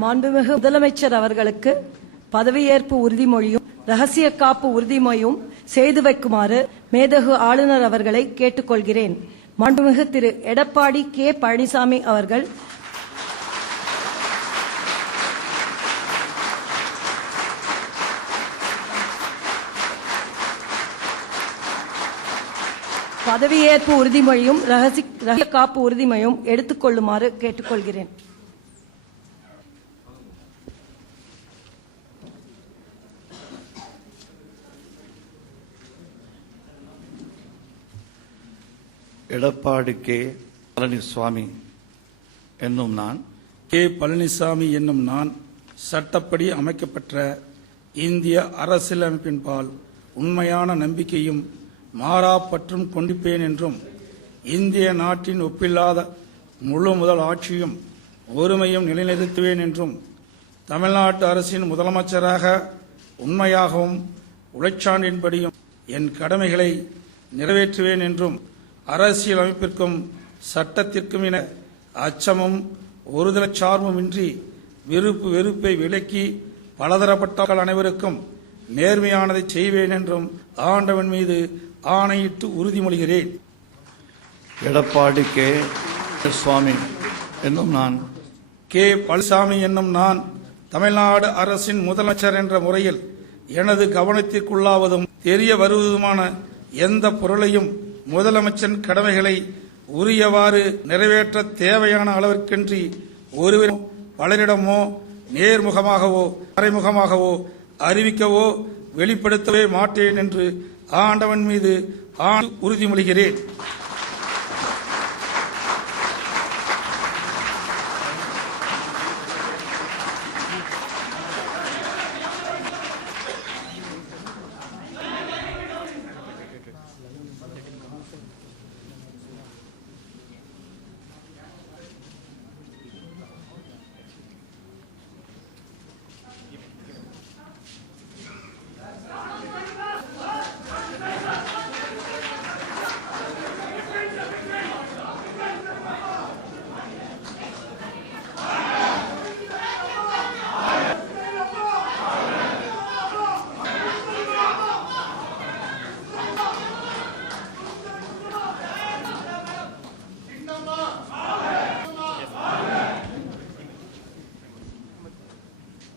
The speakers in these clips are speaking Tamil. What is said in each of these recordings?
மாண்புமிகு முதலமைச்சர் அவர்களுக்கு பதவியேற்பு உறுதிமொழியும் ரகசிய காப்பு உறுதிமொழியும் செய்து வைக்குமாறு மேதகு ஆளுநர் அவர்களை கேட்டுக்கொள்கிறேன். மாண்புமிகு திரு எடப்பாடி கே பழனிசாமி அவர்கள் பதவியேற்பு உறுதிமொழியும் ரகசிய காப்பு உறுதிமொழியும் எடுத்துக் கொள்ளுமாறு கேட்டுக்கொள்கிறேன். எடப்பாடி கே பழனிசாமி என்னும் நான் சட்டப்படி அமைக்கப்பட்ட இந்திய அரசியலமைப்பின்பால் உண்மையான நம்பிக்கையும் மாறாப்பற்றும் கொண்டிருப்பேன் என்றும் இந்திய நாட்டின் ஒப்பில்லாத முழு முதல் ஆட்சியும் ஒருமையும் நிலைநிறுத்துவேன் என்றும் தமிழ்நாட்டு அரசின் முதலமைச்சராக உண்மையாகவும் உழைச்சான்றின்படியும் என் கடமைகளை நிறைவேற்றுவேன் என்றும் அரசியல் அமைப்பிற்கும் சட்டத்திற்கும் என அச்சமும் ஒருதலை சார்பும் இன்றி வெறுப்பை விலக்கி பலதரப்பட்ட அனைவருக்கும் நேர்மையானதை செய்வேன் என்றும் ஆண்டவன் மீது ஆணையிட்டு உறுதிமொழிகிறேன். எடப்பாடி கே சுவாமி என்னும் பழனிசாமி என்னும் நான் தமிழ்நாடு அரசின் முதலமைச்சர் என்ற முறையில் எனது கவனத்திற்குள்ளாவதும் தெரிய வருவதுமான எந்த பொருளையும் முதலமைச்சரின் கடமைகளை உரியவாறு நிறைவேற்ற தேவையான அளவிற்கின்றி ஒருவரும் பலரிடமோ நேர்முகமாகவோ மறைமுகமாகவோ அறிவிக்கவோ வெளிப்படுத்தவே மாட்டேன் என்று ஆண்டவன் மீது உறுதிமொழிகிறேன்.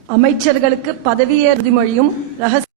அமைச்சர்களுக்கு பதவியேற்பு உறுதிமொழியும்